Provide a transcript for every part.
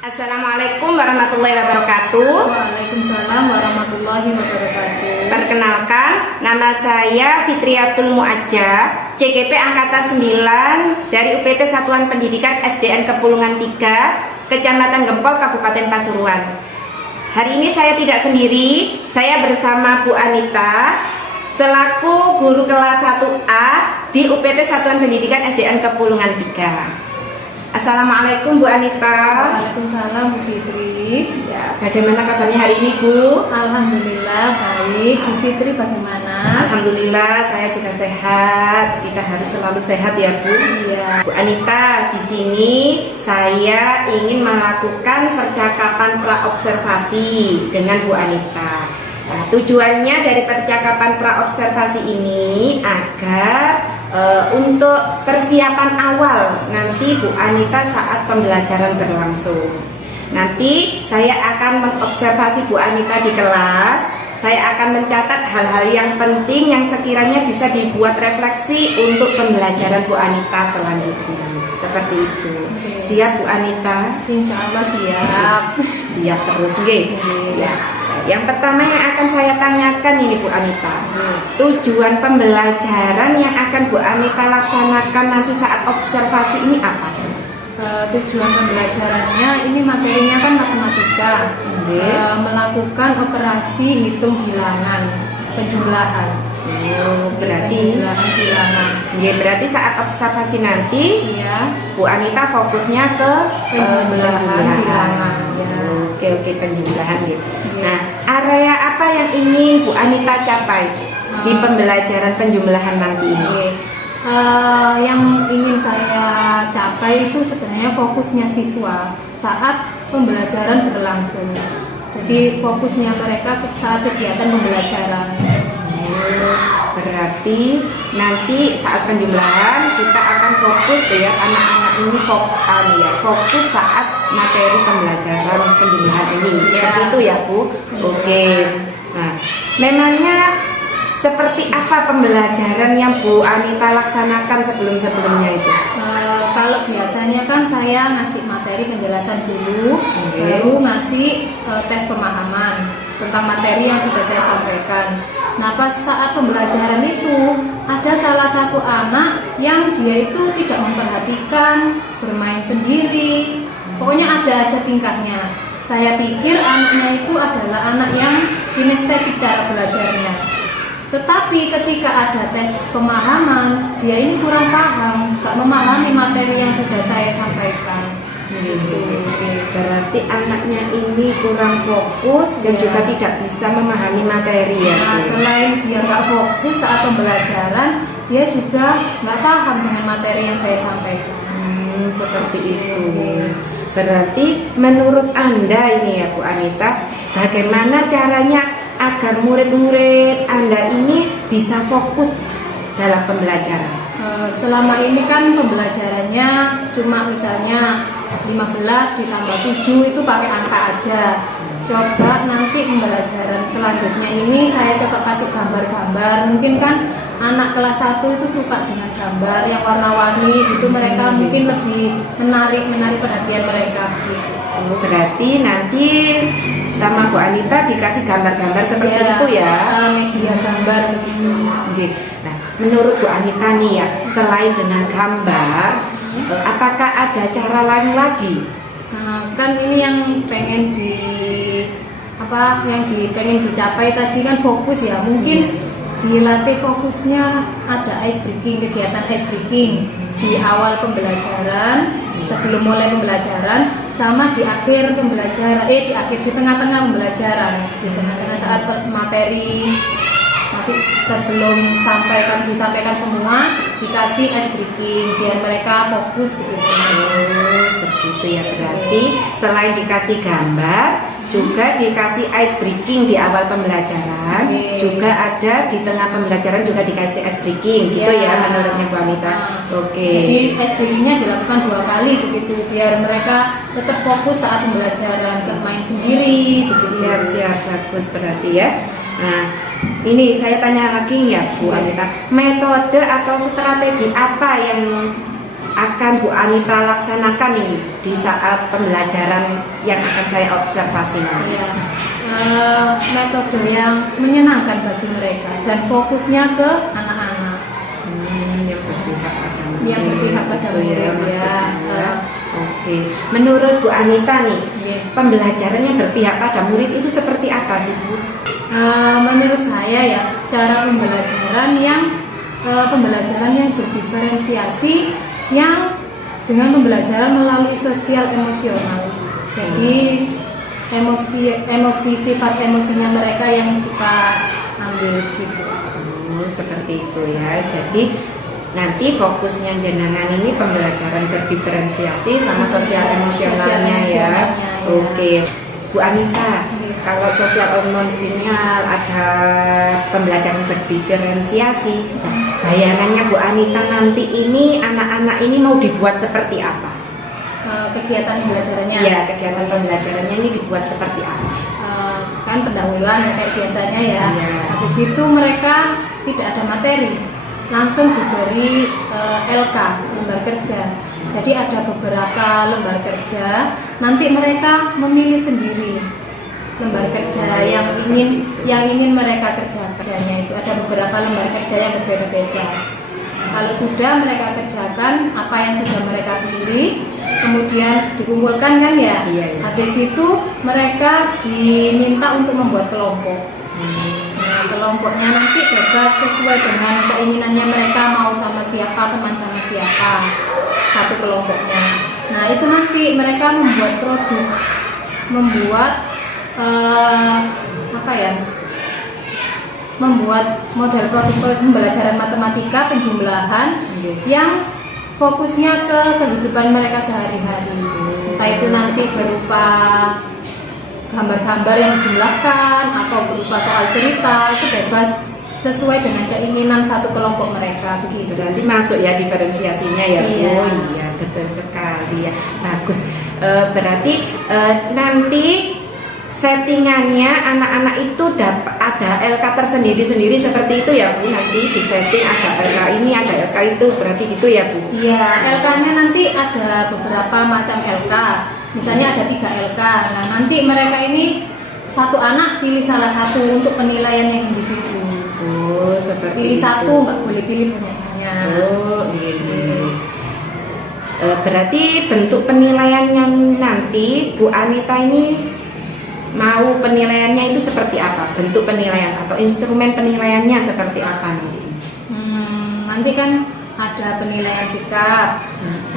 Assalamualaikum warahmatullahi wabarakatuh. Waalaikumsalam warahmatullahi wabarakatuh. Perkenalkan, nama saya Fitriyatul Mu'ajjah, CGP Angkatan 9 dari UPT Satuan Pendidikan SDN Kepulungan 3, Kecamatan Gempol, Kabupaten Pasuruan. Hari ini saya tidak sendiri, saya bersama Bu Anita selaku guru kelas 1A di UPT Satuan Pendidikan SDN Kepulungan 3. Assalamualaikum Bu Anita. Waalaikumsalam Bu Fitri. Ya, bagaimana kabarnya hari ini Bu? Alhamdulillah baik. Bu Fitri bagaimana? Alhamdulillah saya juga sehat. Kita harus selalu sehat ya Bu. Iya. Bu Anita, di sini saya ingin melakukan percakapan praobservasi dengan Bu Anita. Nah, tujuannya dari percakapan praobservasi ini agar untuk persiapan awal nanti Bu Anita saat pembelajaran berlangsung. Nanti saya akan mengobservasi Bu Anita di kelas. Saya akan mencatat hal-hal yang penting yang sekiranya bisa dibuat refleksi untuk pembelajaran Bu Anita selanjutnya. Seperti itu. Siap Bu Anita? Insya Allah siap. Siap terus, nggih. Ya. Yang pertama yang akan saya tanyakan ini Bu Anita, tujuan pembelajaran yang akan Bu Anita laksanakan nanti saat observasi ini apa? Tujuan pembelajarannya ini materinya kan matematika. Melakukan operasi hitung bilangan, penjumlahan. Berarti bilangan. Ya, berarti saat observasi nanti Iya. Bu Anita fokusnya ke Penjumlahan bilangan. Ya. Oke, penjumlahan gitu. Nah, area apa yang ingin Bu Anita capai di pembelajaran penjumlahan nanti ini? Yang ingin saya capai itu sebenarnya fokusnya siswa saat pembelajaran berlangsung. Jadi fokusnya mereka saat kegiatan pembelajaran. Berarti nanti saat penjumlahan kita akan fokus ya, anak-anak ini fokus saat materi pembelajaran penjumlahan ini. Seperti itu ya Bu. Oke. Nah, memangnya seperti apa pembelajaran yang Bu Anita laksanakan sebelum-sebelumnya itu? Kalau biasanya kan saya ngasih materi penjelasan dulu, baru ngasih tes pemahaman tentang materi yang sudah saya sampaikan. Nah, pas saat pembelajaran itu ada salah satu anak yang dia itu tidak memperhatikan, bermain sendiri, pokoknya ada aja tingkahnya. Saya pikir anaknya itu adalah anak yang kinestetik cara belajarnya. Tetapi ketika ada tes pemahaman, dia ini kurang paham, gak memahami materi yang sudah saya sampaikan. Berarti anaknya ini kurang fokus dan juga tidak bisa memahami materi ya. Nah, selain dia gak fokus saat pembelajaran, dia juga gak paham dengan materi yang saya sampaikan. Seperti itu. Berarti menurut Anda ini ya Bu Anita, bagaimana caranya agar murid-murid Anda ini bisa fokus dalam pembelajaran? Selama ini kan pembelajarannya cuma misalnya 15 ditambah 7 itu pakai angka aja. Coba nanti pembelajaran selanjutnya ini saya coba kasih gambar-gambar. Mungkin kan anak kelas 1 itu suka dengan gambar yang warna-warni, itu mereka mungkin lebih menarik perhatian mereka. Berarti nanti sama Bu Anita dikasih gambar-gambar seperti itu ya? Media gambar. Nah, menurut Bu Anita nih ya, selain dengan gambar, apakah ada cara lain lagi? Nah, kan ini yang pengen pengen dicapai tadi kan fokus ya. Mungkin dilatih fokusnya ada ice breaking, kegiatan ice breaking di awal pembelajaran, sebelum mulai pembelajaran, sama di akhir pembelajaran, di tengah-tengah pembelajaran, di tengah-tengah saat materi masih sebelum disampaikan semua, dikasih ice breaking biar mereka fokus Begitu ya, berarti selain dikasih gambar, juga dikasih ice breaking di awal pembelajaran, juga ada di tengah pembelajaran juga dikasih ice breaking, gitu ya menurutnya Bu Anita. Jadi ice breakingnya dilakukan 2 kali begitu, biar mereka tetap fokus saat pembelajaran, gak main sendiri. Siap, bagus berarti ya. Nah, ini saya tanya lagi ya Bu Anita, metode atau strategi apa yang akan Bu Anita laksanakan ini di saat pembelajaran yang akan saya observasi nanti? Ya, metode yang menyenangkan bagi mereka dan fokusnya ke anak-anak. Yang berpihak pada murid ya. maksudnya. Oke. Menurut Bu Anita nih, Iya. pembelajaran yang berpihak pada murid itu seperti apa sih Bu? Menurut saya ya, cara pembelajaran yang berdiferensiasi, yang dengan pembelajaran melalui sosial emosional. Jadi emosi sifat emosinya mereka yang kita ambil gitu. Seperti itu ya. Jadi nanti fokusnya jenengan ini pembelajaran berdiferensiasi sama sosial emosionalnya ya. Oke, Bu Anita, kalau sosial emosional ada pembelajaran berdiferensiasi, bayangannya Bu Anita nanti ini anak-anak ini mau dibuat seperti apa? Kegiatan pembelajarannya. Ya, kegiatan pembelajarannya ini dibuat seperti apa? Kan pendahuluan kayak biasanya ya. Iya. Habis itu mereka tidak ada materi, langsung diberi LK, lembar kerja. Jadi ada beberapa lembar kerja, nanti mereka memilih sendiri lembar kerja yang ingin mereka kerjanya itu. Ada beberapa lembar kerja yang berbeda-beda. Kalau sudah mereka kerjakan apa yang sudah mereka pilih, kemudian dikumpulkan kan ya. Iya. Habis itu mereka diminta untuk membuat kelompok. Nah, kelompoknya nanti bebas sesuai dengan keinginannya mereka, mau sama siapa, teman sama siapa, satu kelompoknya. Nah, itu nanti mereka membuat produk, membuat membuat model produk pembelajaran matematika penjumlahan yang fokusnya ke kehidupan mereka sehari-hari. Entah itu nanti berupa gambar-gambar yang dijumlahkan atau berupa soal cerita, itu bebas sesuai dengan keinginan satu kelompok mereka begitu. Berarti masuk ya diferensiasinya ya Bu. Iya. Iya, betul sekali ya. Bagus. Berarti nanti settingannya anak-anak itu ada LK tersendiri-sendiri seperti itu ya Bu. Nanti di setting ada LK ini, ada LK itu, berarti gitu ya Bu. Iya, LK-nya nanti ada beberapa macam LK. Misalnya ada 3 LK. Nah, nanti mereka ini satu anak pilih salah satu untuk penilaian yang individu. Oh, seperti Pilih itu. satu, nggak boleh pilih banyak-banyak. Oh, iya. Berarti bentuk penilaiannya nanti Bu Anita ini mau penilaiannya itu seperti apa? Bentuk penilaian atau instrumen penilaiannya seperti apa nanti? Nanti kan ada penilaian sikap,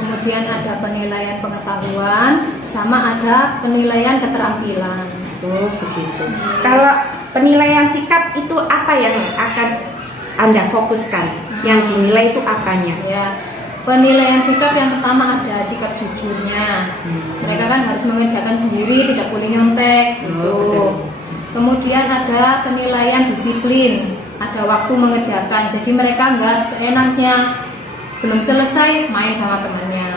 kemudian ada penilaian pengetahuan, sama ada penilaian keterampilan. Oh, begitu. Kalau penilaian sikap itu apa yang akan Anda fokuskan? Yang dinilai itu apanya? Ya, penilaian sikap yang pertama ada sikap jujurnya. Mereka kan harus mengerjakan sendiri, tidak boleh nyontek gitu. betul. Kemudian ada penilaian disiplin, ada waktu mengerjakan. Jadi mereka nggak seenaknya belum selesai main sama temannya.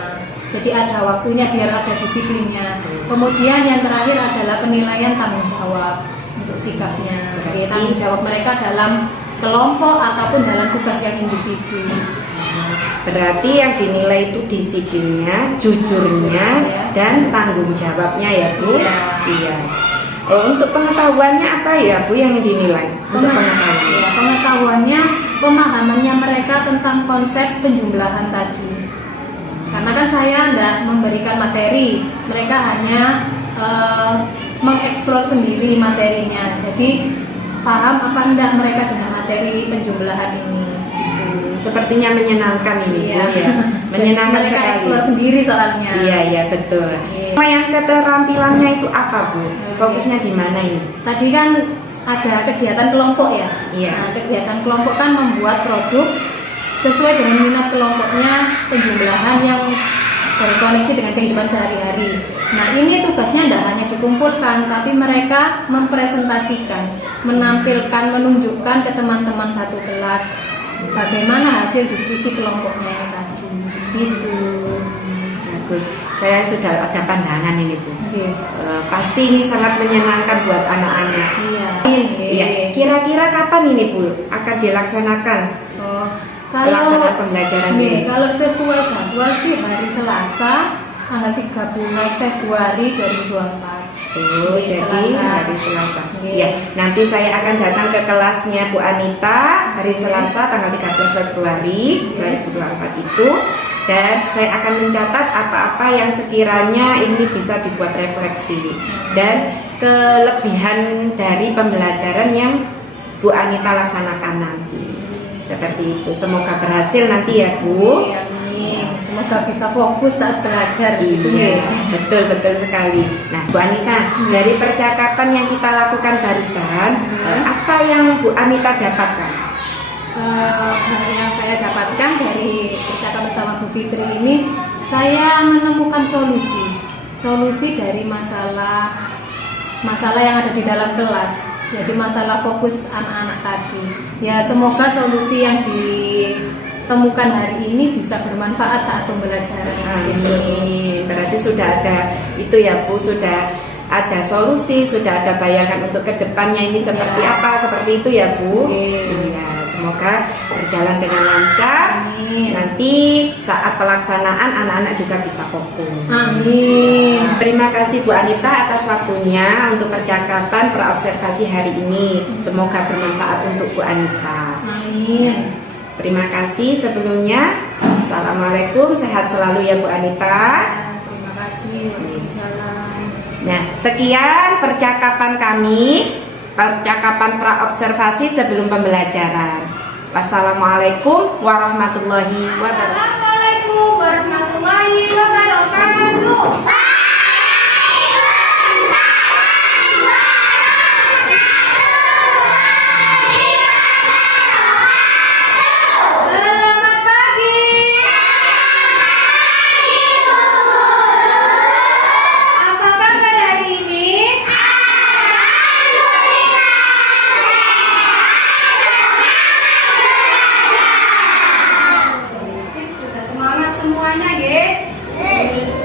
Jadi ada waktunya biar ada disiplinnya. Kemudian yang terakhir adalah penilaian tanggung jawab untuk sikapnya. Jadi tanggung jawab mereka dalam kelompok ataupun dalam tugas yang individu. Berarti yang dinilai itu disiplinnya, jujurnya, dan tanggung jawabnya ya Bu. Iya. Siap. Untuk pengetahuannya apa ya Bu yang dinilai? Untuk pengetahuan. Ya, pengetahuannya, pemahamannya mereka tentang konsep penjumlahan tadi. Karena kan saya tidak memberikan materi, mereka hanya mengeksplor sendiri materinya. Jadi paham apa enggak mereka dengan materi penjumlahan ini. Sepertinya menyenangkan ini Iya. Bu ya. Menyenangkan mereka sekali. eksplor sendiri soalnya. Iya betul. Iya. Yang keterampilannya itu apa Bu? Fokusnya di mana ini? Tadi kan ada kegiatan kelompok ya. Iya. Nah, kegiatan kelompok kan membuat produk sesuai dengan minat kelompoknya, penjumlahan yang berkoneksi dengan kehidupan sehari-hari. Nah, ini tugasnya tidak hanya dikumpulkan, tapi mereka mempresentasikan, menampilkan, menunjukkan ke teman-teman satu kelas bagaimana hasil diskusi kelompoknya yang tadi. Gitu. Bagus. Saya sudah ada pandangan ini Bu. Oke. Pasti ini sangat menyenangkan buat anak-anak. Iya. Iya. Kira-kira kapan ini Bu akan dilaksanakan? Oh, pelaksanaan pembelajaran ini? Kalau sesuai jadwal sih hari Selasa tanggal 13 Februari 2024. Oh, jadi Selasa. hari Selasa. Oke. Ya, nanti saya akan datang ke kelasnya Bu Anita hari Selasa tanggal 13 Februari 2024 itu, dan saya akan mencatat apa-apa yang sekiranya ini bisa dibuat refleksi dan kelebihan dari pembelajaran yang Bu Anita laksanakan nanti. Seperti itu. Semoga berhasil nanti ya, Bu. Amin. Semoga bisa fokus saat belajar. Iya, betul sekali. Nah, Bu Anita, dari percakapan yang kita lakukan barusan, apa yang Bu Anita dapatkan? Yang saya dapatkan dari percakapan sama Bu Fitri ini, saya menemukan solusi dari masalah yang ada di dalam kelas. Jadi masalah fokus anak-anak tadi. Ya, semoga solusi yang ditemukan hari ini bisa bermanfaat saat pembelajaran. Amin. Berarti sudah ada itu ya, Bu, sudah ada solusi, sudah ada bayangan untuk kedepannya ini seperti apa, seperti itu ya, Bu. Iya, semoga berjalan dengan lancar. Amin. Nanti saat pelaksanaan anak-anak juga bisa fokus. Amin. Terima kasih Bu Anita atas waktunya untuk percakapan praobservasi hari ini. Semoga bermanfaat untuk Bu Anita. Amin. Terima kasih sebelumnya. Assalamualaikum, sehat selalu ya Bu Anita. Terima kasih. Waalaikumsalam. Nah, sekian percakapan kami, percakapan praobservasi sebelum pembelajaran. Wassalamualaikum warahmatullahi wabarakatuh. Assalamualaikum warahmatullahi wabarakatuh. Selamat pagi. Apa kabar hari ini? Sudah semangat semuanya, Ge?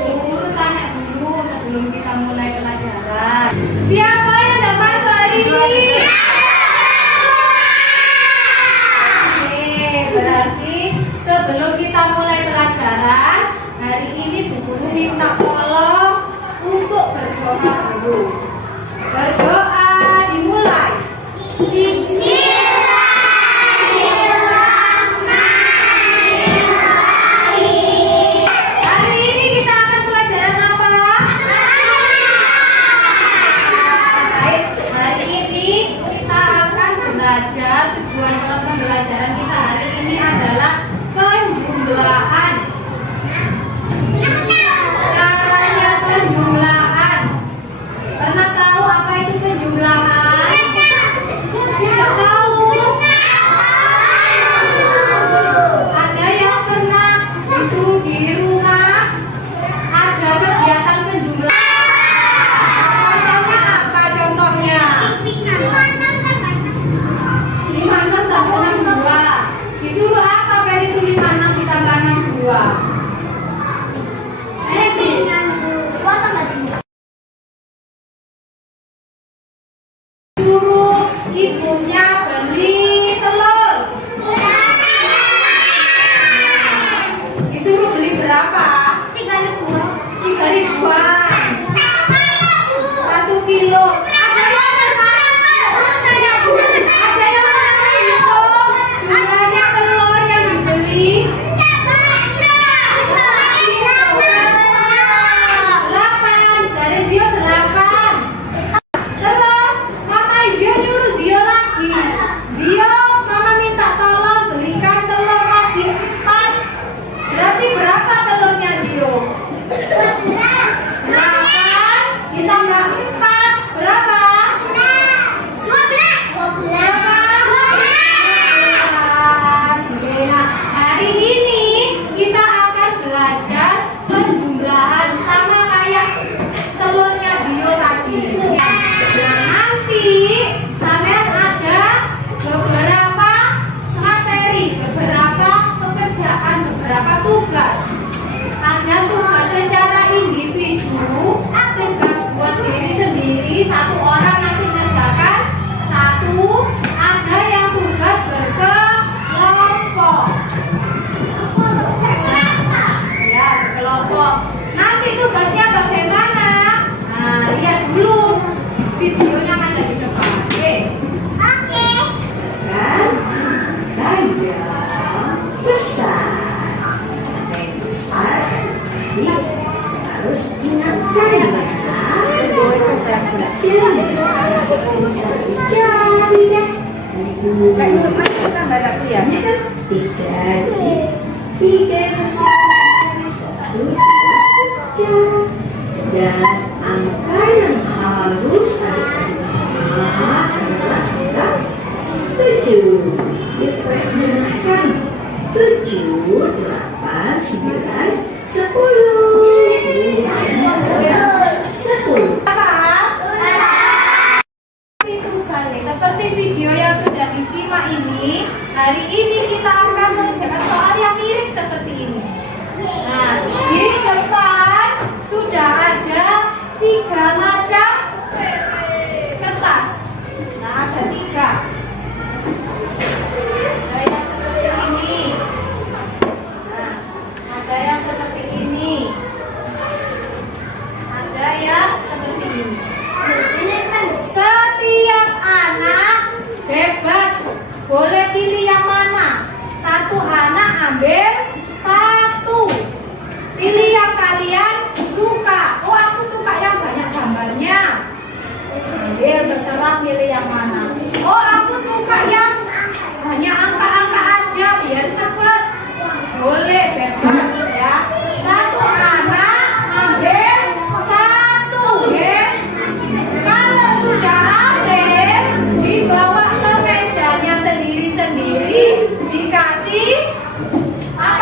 Guru tanya dulu sebelum kita mulai pelajaran. Siapa yang udah masuk hari ini? Oke, berarti sebelum kita mulai pelajaran, hari ini Bu Guru minta tolong untuk berdoa dulu. Berdoa dimulai. Hari ini kita akan pelajaran apa? Baik, hari ini kita akan belajar, tujuan dalam pembelajaran kita hari ini adalah penjumlahan. Caranya penjumlahan. Pernah tahu apa itu penjumlahan? Tidak tahu. Ada yang pernah hitung di rumah? Ada kegiatan penjumlahan. Contohnya apa contohnya? 56 tambah 62. Disuruh apa dari itu 56 ditambah 62? Suruh ibunya beli telur. Disuruh beli berapa? 3.000-an. 1 kilo. Ada yang pernah hitung jumlahnya telur yang dibeli? 8. Dari Zio 8. Terus Mama Zio nyuruh Zio lagi. Zio, Mama minta tolong belikan telur lagi 4. Berarti berapa telurnya Zio? 8 ditambah 4 berapa? Hasilnya kan 3. Jadi 3 yang harus kita cari 1, 2, 3. Dan angka yang harus adik-adik adalah 7. Kita selesaikan 7, 8, 9, 10. 10. Seperti video yang sudah disimak ini, hari ini kita akan mengerjakan soal yang mirip seperti ini. Nah, di depan sudah ada 3 macam kertas. Nah, ada 3. Ada yang seperti ini. Nah, ada yang seperti ini. Ada yang seperti ini. Setiap anak bebas boleh pilih yang mana. Satu anak ambil 1. Pilih yang kalian suka. Oh, aku suka yang banyak gambarnya. Ambil, terserah pilih yang mana. Oh, aku suka yang banyak angka-angka aja biar cepet. Boleh, bebas ya. Satu anak ambil 1 ya. Kalau sudah ambil, dibawa ke mejanya sendiri-sendiri, dikasih apa?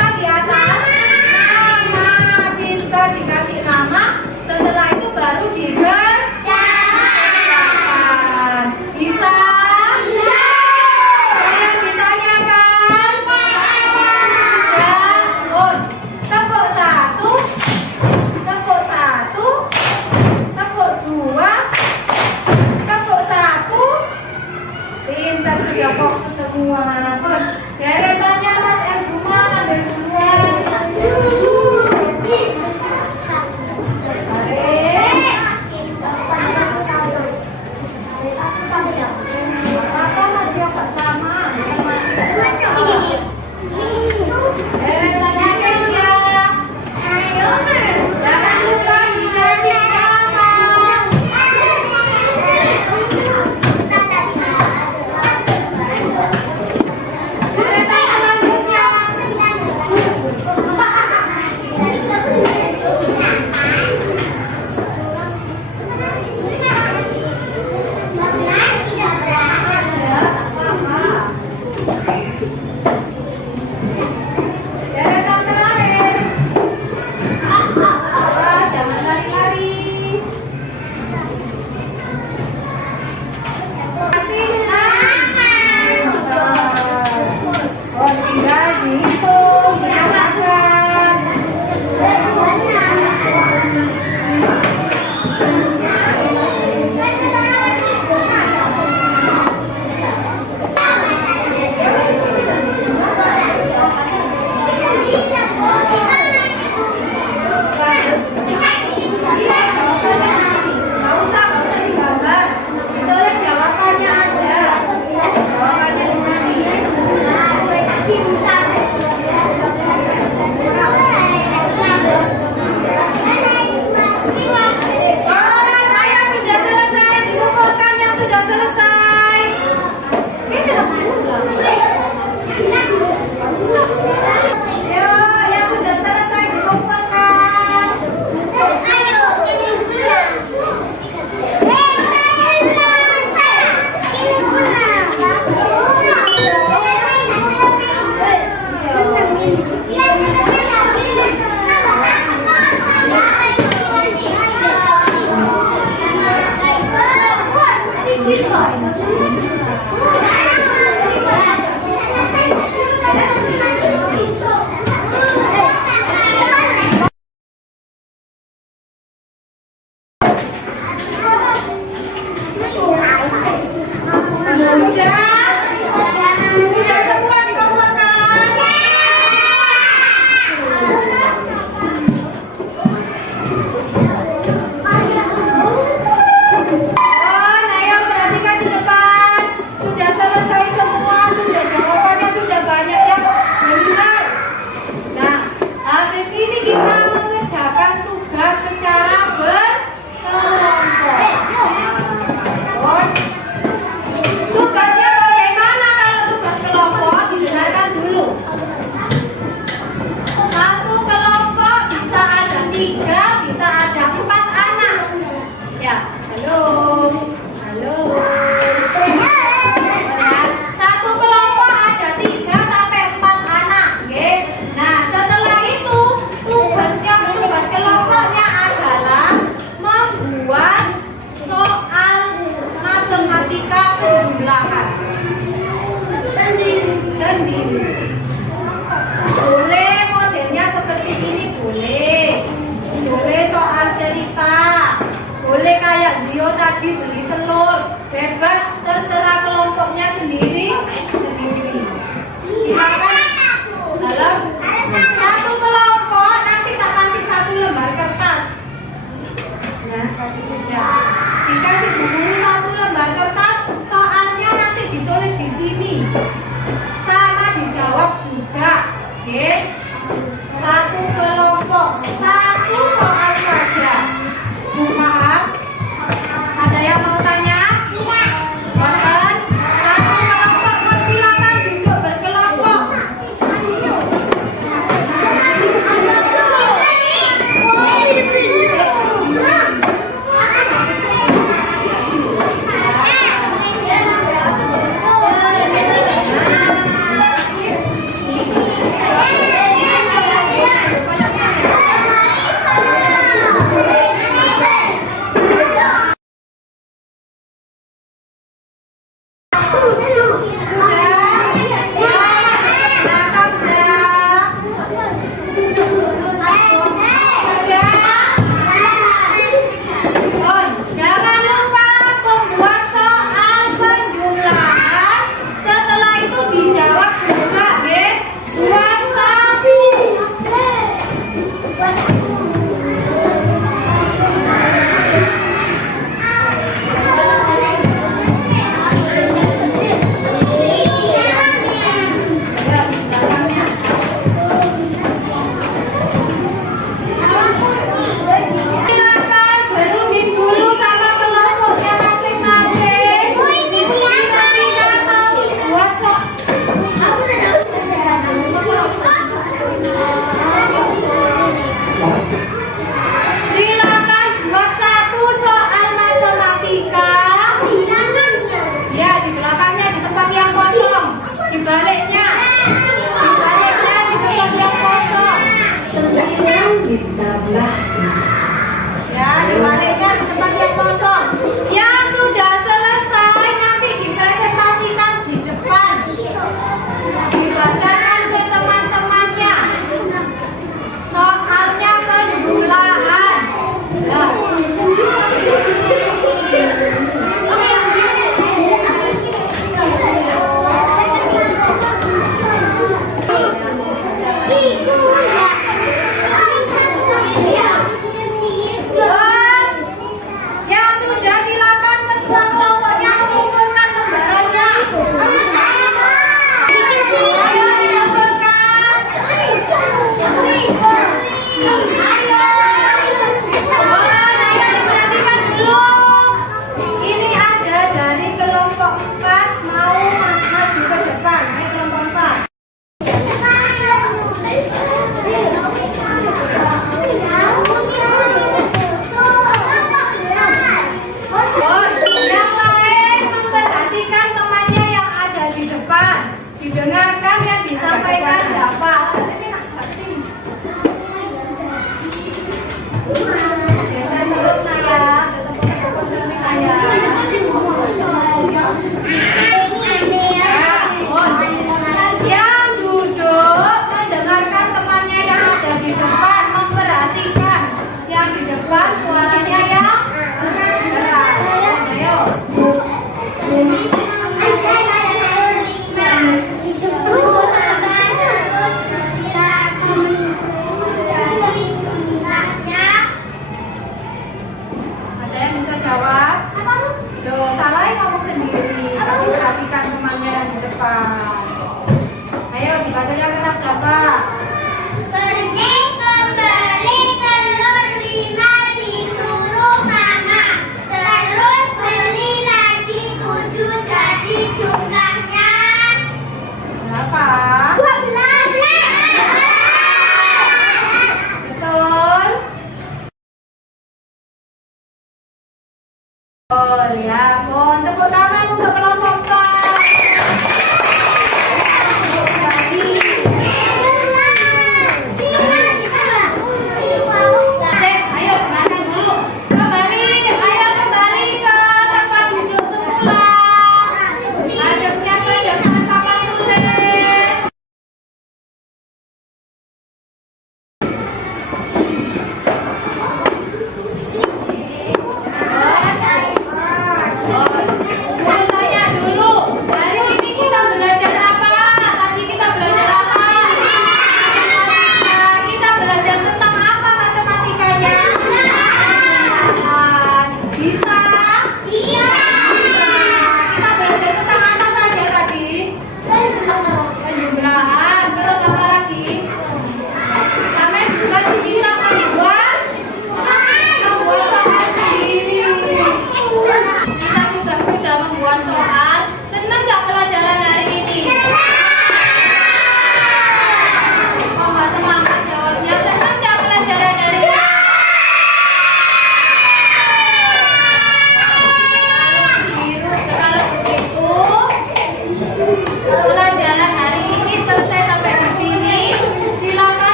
lagi beli telur, bebas terserah kelompoknya sendiri. Silakan dalam satu kelompok nanti tak kasih satu lembar kertas. Ya, dikasih buku satu lembar kertas, soalnya nanti ditulis di sini. Sama dijawab juga, oke? Satu kelompok, satu soal saja. Paham? Ada yang mau tanya? Boten? Satu kelompok, silakan duduk berkelompok. Jangan lupa membuat soal penjumlahan. Setelah itu dijawab juga, ya. Buat sapi. Silakan berunding dulu sama kelompoknya masing-masing. Buat soal. Silakan buat satu soal matematika. Ya, di belakangnya di tempat yang kosong. Dibaliknya di tempat yang kosong. 9 ditambah 5. Ya, dibaliknya di tempat yang kosong. Yang sudah selesai nanti dipresentasikan di depan. Dibacakan ke teman-temannya. Soalnya penjumlahan. Ya. Yang sudah silakan ketua kelompoknya mengumpulkan lembarannya. Ayo dikumpulkan. Ayo diperhatikan dulu. Ini ada dari kelompok 4 mau maju ke depan. Ayo kelompok 4. Yang lain memperhatikan temannya yang ada di depan. Didengarkan yang disampaikan dapat. Geser terus saya. Yang duduk mendengarkan temannya yang ada di depan, memperhatikan yang di depan suaranya yang keras. Ayo. Ada yang bisa jawab? Loh, salah yang ngomong sendiri. Tapi perhatikan temannya yang di depan. Ayo dibacanya keras Bapak. Pergi kembali telur 5 disuruh mama. Terus beli lagi 7 jadi jumlahnya Berapa? 12. Betul. Oh ya, mohon tepuk tangan untuk kelompok 4. Ayo makan dulu. Kembali, ayo kembali ke tempat duduk semula. Hadapnya ke depan papan tulis.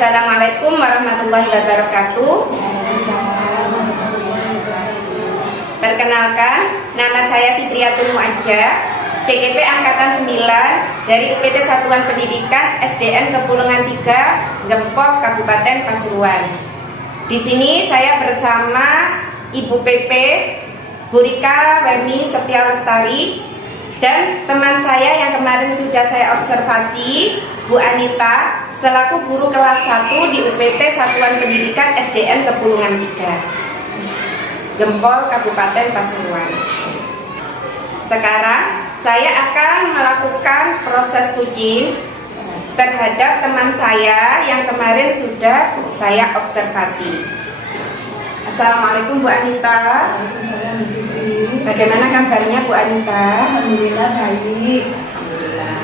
Assalamualaikum warahmatullahi wabarakatuh. Perkenalkan, nama saya Fitriyatul Muajjah, CGP Angkatan 9 dari UPT Satuan Pendidikan SDN Kepulungan 3, Gempol, Kabupaten Pasuruan. Di sini saya bersama Ibu PP, Bu Rika Wemi Setia Lestari, dan teman saya yang kemarin sudah saya observasi, Bu Anita, selaku guru kelas 1 di UPT Satuan Pendidikan SDN Kepulungan 3, Gempol, Kabupaten Pasuruan. Sekarang saya akan melakukan proses kucing terhadap teman saya yang kemarin sudah saya observasi. Assalamualaikum Bu Anita. Bagaimana kabarnya Bu Anita? Alhamdulillah baik. Alhamdulillah.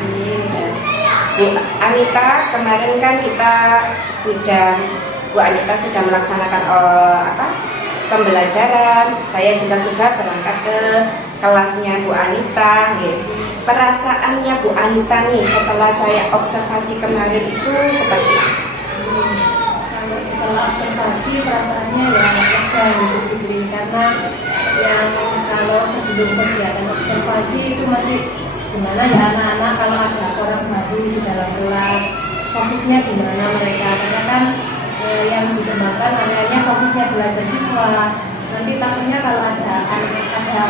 Bu Anita, kemarin kan kita Bu Anita sudah melaksanakan pembelajaran. Saya juga sudah berangkat ke kelasnya Bu Anita. Perasaannya Bu Anita nih setelah saya observasi kemarin itu seperti apa? Kalau setelah observasi perasaannya ya lega gitu Fitri, karena yang kalau sebelum kegiatan observasi itu masih gimana ya anak-anak kalau ada orang baru di dalam kelas fokusnya gimana mereka, karena kan yang dikembangkan anak-anaknya fokusnya belajar siswa. Nanti takutnya kalau ada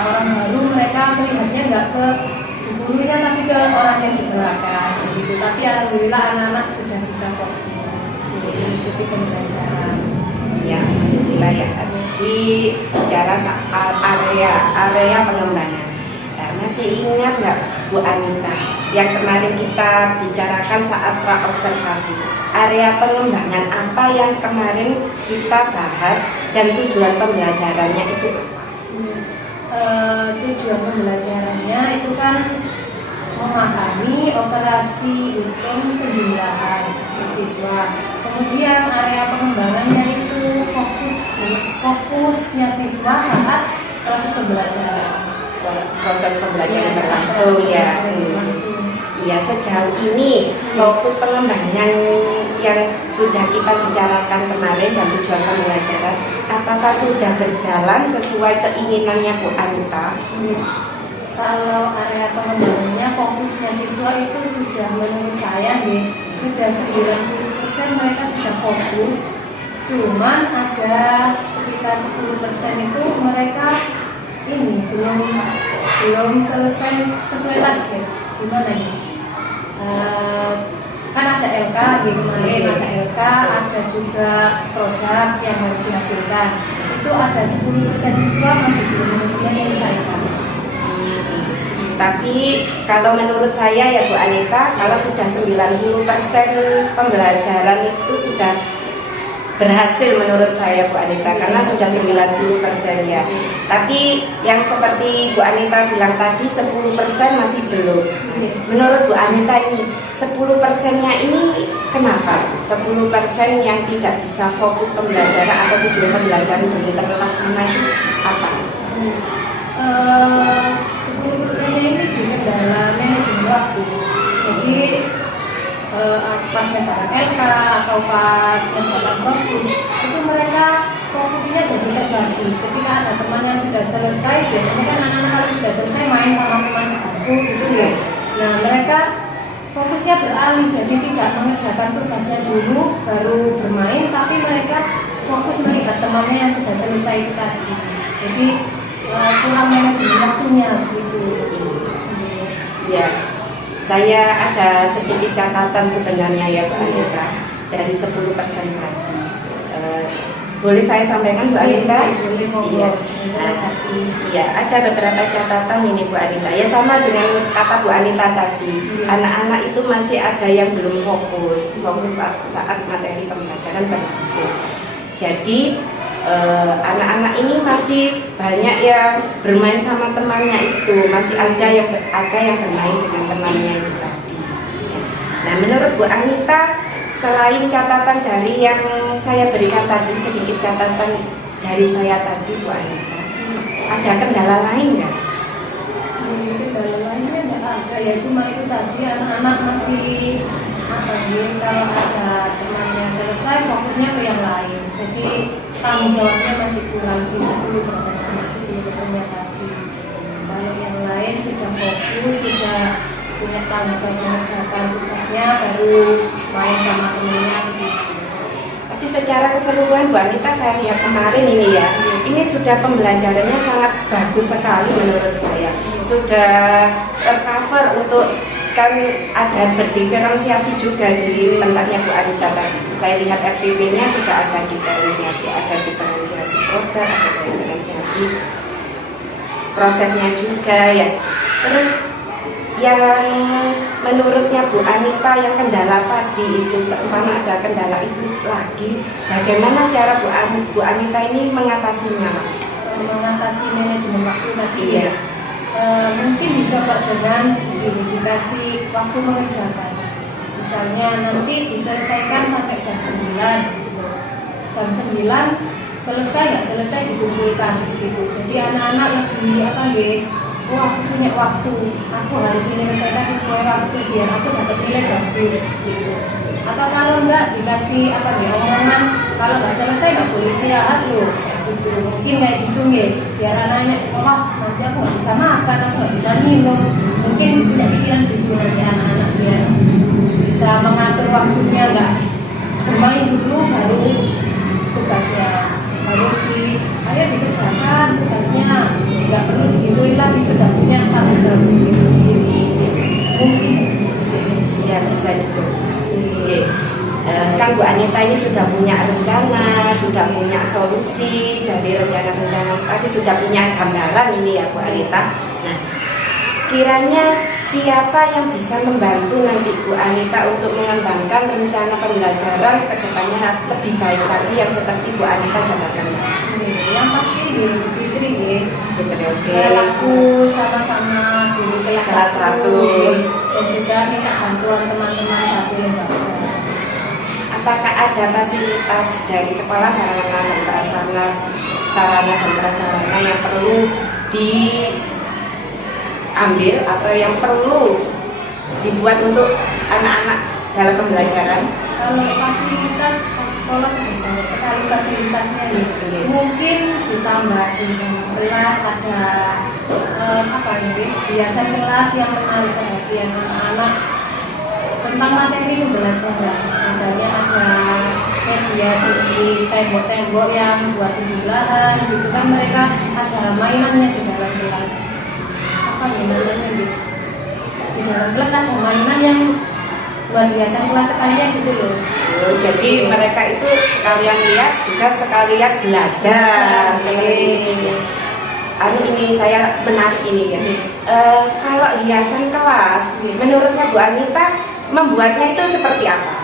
orang baru mereka melihatnya nggak ke gurunya tapi ke orang yang di belakang gitu. Tapi alhamdulillah anak-anak sudah bisa fokus mengikuti pembelajaran. Ya, alhamdulillah ya. Di bicara soal area pengembangan. Nah, masih ingat nggak Bu Anita yang kemarin kita bicarakan saat praobservasi? Area pengembangan apa yang kemarin kita bahas dan tujuan pembelajarannya itu? Tujuan pembelajarannya itu kan memahami operasi hitung pembinaan siswa. Kemudian area pengembangannya itu fokusnya siswa saat proses pembelajaran. Proses pembelajaran berlangsung ya. Iya, sejauh ini fokus pengembangan yang sudah kita bicarakan kemarin dan tujuan pembelajaran, apakah sudah berjalan sesuai keinginannya Bu Anita? Kalau area pengembangannya fokusnya siswa itu sudah menurut saya sudah 90% mereka sudah fokus. Cuman ada sekitar 10% itu mereka belum selesai sesuai target. Gimana ya? Kan ada LK kemarin, ada LK, ada juga produk yang harus dihasilkan. Itu ada 10% siswa masih belum menyelesaikan. Tapi kalau menurut saya ya Bu Anita, kalau sudah 90% pembelajaran itu sudah berhasil menurut saya Bu Anita, karena sudah 90% ya. Tapi yang seperti Bu Anita bilang tadi 10% masih belum. Menurut Bu Anita ini 10%-nya ini kenapa? 10% yang tidak bisa fokus pembelajaran atau tujuan pembelajaran belum terlaksana itu apa? 10%-nya ini juga dalam manajemen waktu. Jadi pas misalkan LK atau pas misalkan produk itu mereka fokusnya jadi terbagi. Ketika ada teman yang sudah selesai, biasanya kan anak-anak kalau sudah selesai main sama teman sebangku gitu ya. Nah mereka fokusnya beralih, jadi tidak mengerjakan tugasnya dulu baru bermain, tapi mereka fokus melihat temannya yang sudah selesai itu tadi. Jadi kurang manajemen waktunya gitu. Ya. Saya ada sedikit catatan sebenarnya ya Bu Anita dari 10% tadi. Boleh saya sampaikan Bu Anita? Iya. Iya, ada beberapa catatan ini Bu Anita. Ya sama dengan kata Bu Anita tadi. Anak-anak itu masih ada yang belum fokus saat materi pembelajaran berlangsung. Jadi anak-anak ini masih banyak yang bermain sama temannya itu, masih ada yang bermain dengan temannya itu tadi. Nah, menurut Bu Anita, selain catatan dari yang saya berikan tadi, sedikit catatan dari saya tadi Bu Anita, ada kendala lain nggak? Kendala lainnya nggak ada ya, cuma itu tadi anak-anak masih kalau ada temannya selesai selesai fokusnya ke yang lain. Jadi tanggung jawabnya masih kurang di 10%, masih 10%-nya tadi. Kalau yang lain sudah fokus, sudah punya tanggung jawab mengerjakan tugasnya, baru main sama temennya gitu. Tapi secara keseluruhan Bu Anita saya lihat kemarin ini ya, ini sudah pembelajarannya sangat bagus sekali menurut saya. Sudah tercover untuk kan ada berdiferensiasi juga di tempatnya Bu Anita tadi. Saya lihat FPP-nya sudah ada diferensiasi program, ada diferensiasi prosesnya juga ya. Terus yang menurutnya Bu Anita yang kendala tadi itu, seumpama ada kendala itu lagi, bagaimana cara Bu Anita ini mengatasinya? Mengatasi manajemen waktu tadi Iya. Mungkin dicoba dengan dikasih waktu mengerjakan. Misalnya nanti diselesaikan sampai jam 9 gitu. Jam 9 selesai nggak selesai dikumpulkan gitu. Jadi anak-anak lebih oh aku punya waktu, aku harus menyelesaikan sesuai waktu biar aku dapat nilai bagus gitu. Atau kalau enggak dikasih omongan, kalau nggak selesai nggak boleh istirahat loh gitu. Mungkin kayak gitu nggih, biar anaknya nanti aku nggak bisa makan, aku nggak bisa minum. Mungkin punya pikiran gitu nanti anak-anak biar bisa mengatur waktunya, nggak bermain dulu baru tugasnya harus ayo dikerjakan tugasnya, nggak perlu digituin lagi, sudah punya tanggung jawab sendiri-sendiri. Mungkin Ya bisa dicoba. Kan Bu Anita ini sudah punya rencana, sudah punya solusi dari rencana-rencana tadi, sudah punya gambaran ini ya Bu Anita. Nah, kiranya siapa yang bisa membantu nanti Bu Anita untuk mengembangkan rencana pembelajaran ke depannya lebih baik lagi yang seperti Bu Anita jabarkan? yang pasti di Fitri ya. Oke. Saya laku sama-sama di kelas 1 dan juga minta bantuan teman-teman satu lembaga. Apakah ada fasilitas dari sekolah sarana dan prasarana yang perlu diambil atau yang perlu dibuat untuk anak-anak dalam pembelajaran? Kalau fasilitas sekolah sudah banyak sekali fasilitasnya ya. Mungkin ditambah di kelas ada hiasan kelas yang menarik perhatian anak-anak tentang materi pembelajaran. Misalnya ada media di tembok-tembok yang buat belahan gitu kan, mereka ada mainannya di dalam kelas. Mainannya gitu. Di dalam kelas ada mainan yang buat hiasan kelas sekalian gitu loh. Jadi mereka itu sekalian lihat juga sekalian belajar. Ini saya menarik ini ya. Kalau hiasan kelas, menurutnya Bu Anita membuatnya itu seperti apa?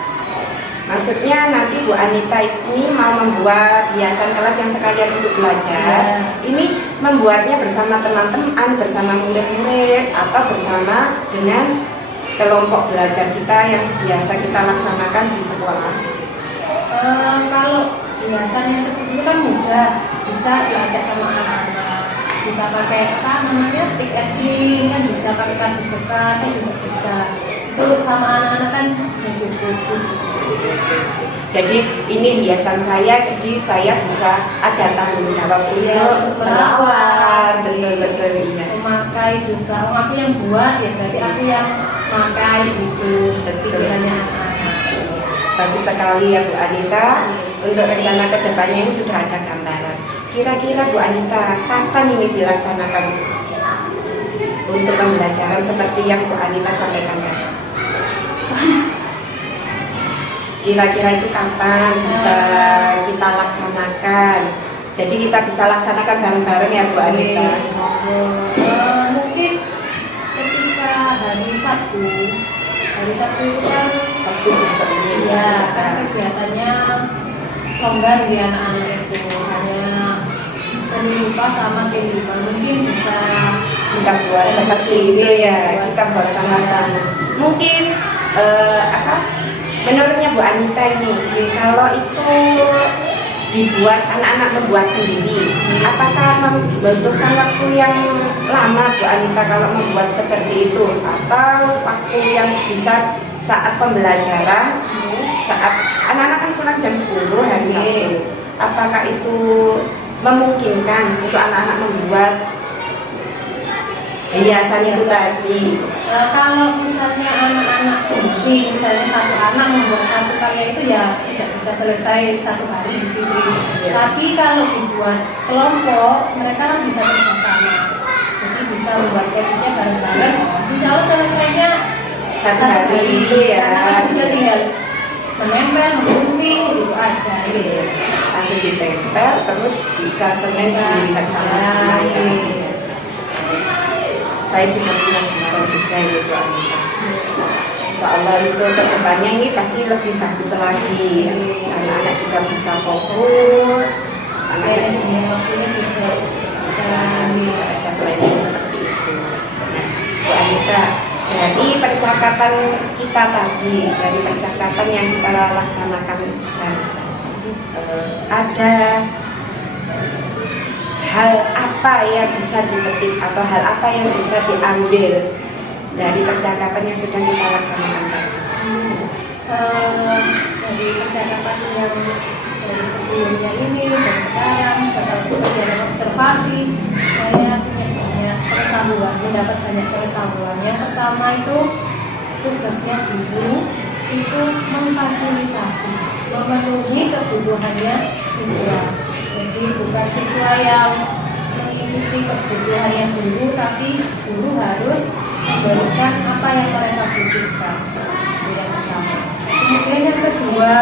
Maksudnya nanti Bu Anita ini mau membuat hiasan kelas yang sekalian untuk belajar. Ini membuatnya bersama teman-teman, bersama murid-murid, atau bersama dengan kelompok belajar kita yang biasa kita laksanakan di sekolah. Kalau hiasannya seperti itu kan mudah, bisa diajak sama anak-anak, bisa pakai stick SD kan, bisa pakai kardus bekas kan juga bisa. Itu sama anak-anak kan cukup. Jadi ini hiasan saya, jadi saya bisa ada tanggung jawab untuk merawat, betul-betul iya. Memakai juga, aku yang buat ya, berarti aku yang memakai gitu. Pikirannya anak-anak. Bagus sekali ya Bu Anita. Untuk rencana kedepannya ini sudah ada gambaran. Kira-kira Bu Anita kapan ini dilaksanakan untuk pembelajaran seperti yang Bu Anita sampaikan tadi? Kira-kira itu kapan bisa kita laksanakan? Jadi kita bisa laksanakan bareng-bareng ya Bu Anita. Mungkin ketika hari Sabtu itu kan Sabtu besok ini ya kan kegiatannya longgar di anak-anak itu, hanya seni rupa sama tim rupa. Mungkin bisa kita buat seperti ini ya, kita buat sama-sama. Mungkin menurutnya Bu Anita ini, kalau itu dibuat, anak-anak membuat sendiri, apakah membutuhkan waktu yang lama Bu Anita kalau membuat seperti itu, atau waktu yang bisa saat pembelajaran, saat anak-anak kan pulang jam 9 apakah itu memungkinkan untuk anak-anak membuat hiasan itu tadi? Kalau misalnya anak-anak sendiri, misalnya satu anak membuat satu karya itu ya tidak bisa selesai satu hari gitu. Ya. Tapi kalau dibuat kelompok, mereka kan bisa bersama. Jadi bisa membuat kreatifnya bareng-bareng. Insya Allah selesainya Satu hari itu ya. Karena kita tinggal menempel, menggunting gitu aja. Iya. Langsung ditempel terus bisa Senin dilihat sama-sama ya. Saya sudah bilang kemarin juga ini Bu Anita. Insya Allah itu kedepannya ini pasti lebih bagus lagi. Anak-anak juga bisa fokus. Anak-anak juga waktunya juga bisa ada planning seperti itu. Nah, Bu Anita, dari percakapan kita tadi, dari percakapan yang kita laksanakan barusan, ada hal apa yang bisa dipetik atau hal apa yang bisa diambil dari percakapan yang sudah kita laksanakan tadi? Dari percakapan yang dari sebelumnya ini dan sekarang setelah dalam observasi, saya punya banyak pengetahuan, mendapat banyak pengetahuan. Yang pertama itu tugasnya guru itu memfasilitasi, memenuhi kebutuhannya siswa. Jadi bukan siswa yang mengikuti kebutuhannya guru, tapi guru harus memberikan apa yang mereka butuhkan. Itu yang pertama. Kemudian yang kedua,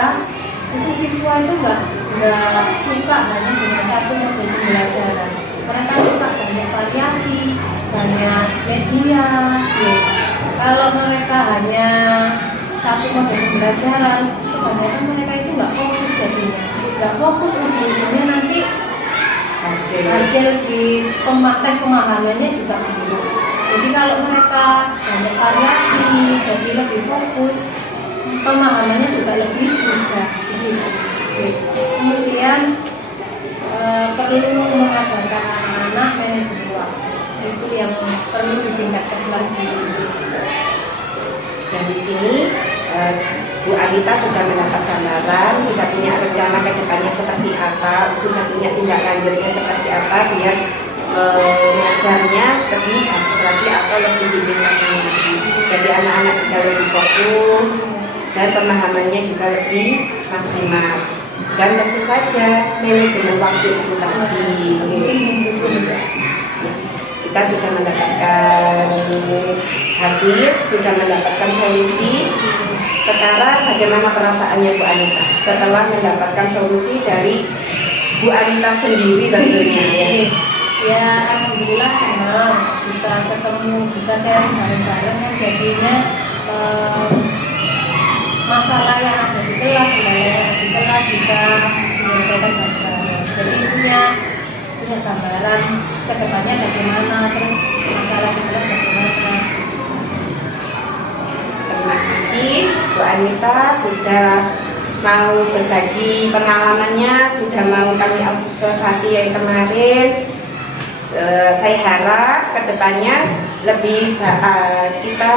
itu siswa itu nggak suka hanya dengan satu model pembelajaran. Mereka suka banyak variasi, banyak media. Ya. Kalau mereka hanya satu model pembelajaran, kebanyakan mereka itu nggak fokus jadinya. Nggak fokus ujung-ujungnya nanti hasil di tes pemahamannya juga buruk. Jadi kalau mereka banyak variasi, jadi lebih fokus, pemahamannya juga lebih mudah. Kemudian perlu mengajarkan anak-anak manajemen waktu. Itu yang perlu ditingkatkan lagi. Dan di sini Bu Anita sudah mendapat gambaran, sudah punya rencana ke depannya seperti apa, sudah punya tindak lanjutnya seperti apa biar mengajarnya lebih bagus lagi atau lebih ditingkatkan lagi. Jadi anak-anak juga lebih fokus dan pemahamannya juga lebih maksimal. Dan tentu saja manajemen waktu itu tadi. Kita sudah mendapatkan hasil, sudah mendapatkan solusi. Sekarang bagaimana perasaannya Bu Anita setelah mendapatkan solusi dari Bu Anita sendiri tentunya ya? Ya alhamdulillah senang bisa ketemu, bisa sharing bareng-bareng yang jadinya masalah yang ada di kelas, bisa menyelesaikan bareng-bareng. Jadi punya gambaran kedepannya bagaimana, terus masalah di kelas bagaimana. Terima kasih Bu Anita sudah mau berbagi pengalamannya, sudah mau kami observasi yang kemarin. Saya harap kedepannya kita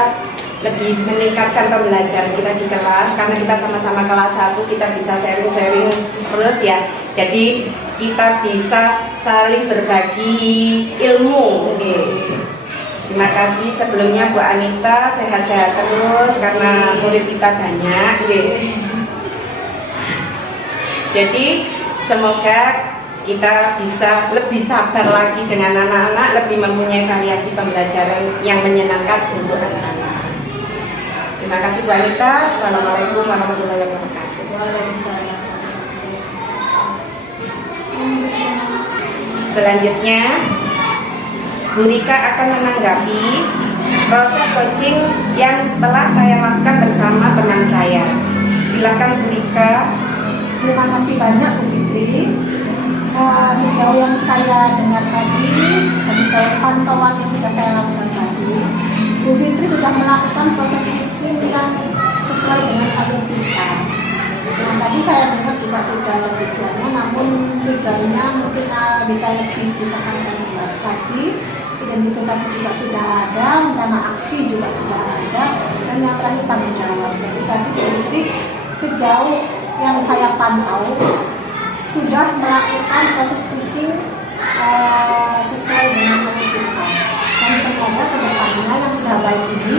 lebih meningkatkan pembelajaran kita di kelas, karena kita sama-sama kelas 1, kita bisa sharing-sharing terus ya. Jadi kita bisa saling berbagi ilmu. Terima kasih sebelumnya Bu Anita, sehat-sehat terus karena murid kita banyak. Jadi semoga kita bisa lebih sabar lagi dengan anak-anak, lebih mempunyai variasi pembelajaran yang menyenangkan untuk anak-anak. Terima kasih Bu Anita. Assalamualaikum warahmatullahi wabarakatuh. Waalaikumsalam. Selanjutnya Bu Rika akan menanggapi proses coaching yang setelah saya lakukan bersama teman saya. Silakan Bu Rika. Terima kasih banyak Bu Fitri. Sejauh yang saya dengar tadi, dan sejauh pantauan yang sudah saya lakukan tadi, Bu Fitri sudah melakukan proses coaching yang sesuai dengan alur kita. Nah, tadi saya dengar juga sudah ada tujuannya, namun tujuannya mungkin bisa lebih ditekankan lagi. Identifikasi juga sudah ada, rencana aksi juga sudah ada, dan yang terakhir tanggung jawab. Jadi tadi Bu Fitri sejauh yang saya pantau sudah melakukan proses teaching sesuai dengan kebutuhan. Dan semoga kedepannya yang sudah baik ini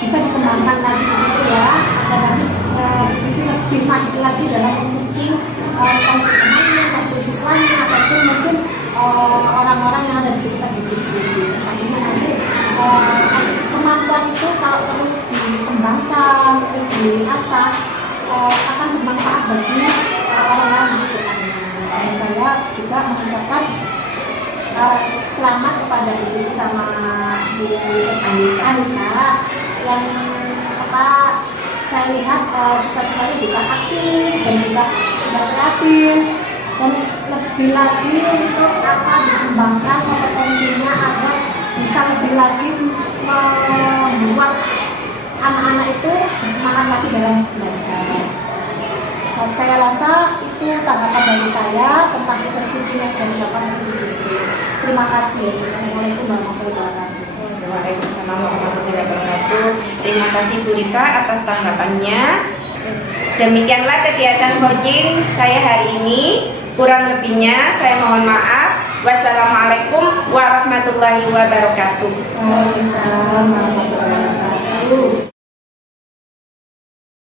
bisa dikembangkan lagi begitu ya, agar nanti itu lebih maju lagi dalam teaching teman-temannya, atau siswanya, ataupun mungkin orang-orang yang ada di sekitar Bu Fitri. Artinya nanti kemampuan itu kalau terus dikembangkan, terus diasah, akan bermanfaat bagi orang-orang di sekitarnya. Dan saya juga mengucapkan selamat kepada Ibu sama Bu Anita yang saya lihat siswa-siswanya juga aktif dan juga kreatif, dan lebih lagi untuk dikembangkan kompetensinya agar bisa lebih lagi membuat anak-anak itu bersemangat lagi dalam belajar. Saya rasa itu tanggapan dari saya tentang tugas teaching yang sudah dilakukan Bu Fitri. Terima kasih. Assalamualaikum warahmatullahi wabarakatuh. Waalaikumsalam warahmatullahi wabarakatuh. Terima kasih Bu Rika atas tanggapannya. Demikianlah kegiatan coaching saya hari ini. Kurang lebihnya saya mohon maaf. Wassalamualaikum warahmatullahi wabarakatuh. Waalaikumsalam warahmatullahi wabarakatuh.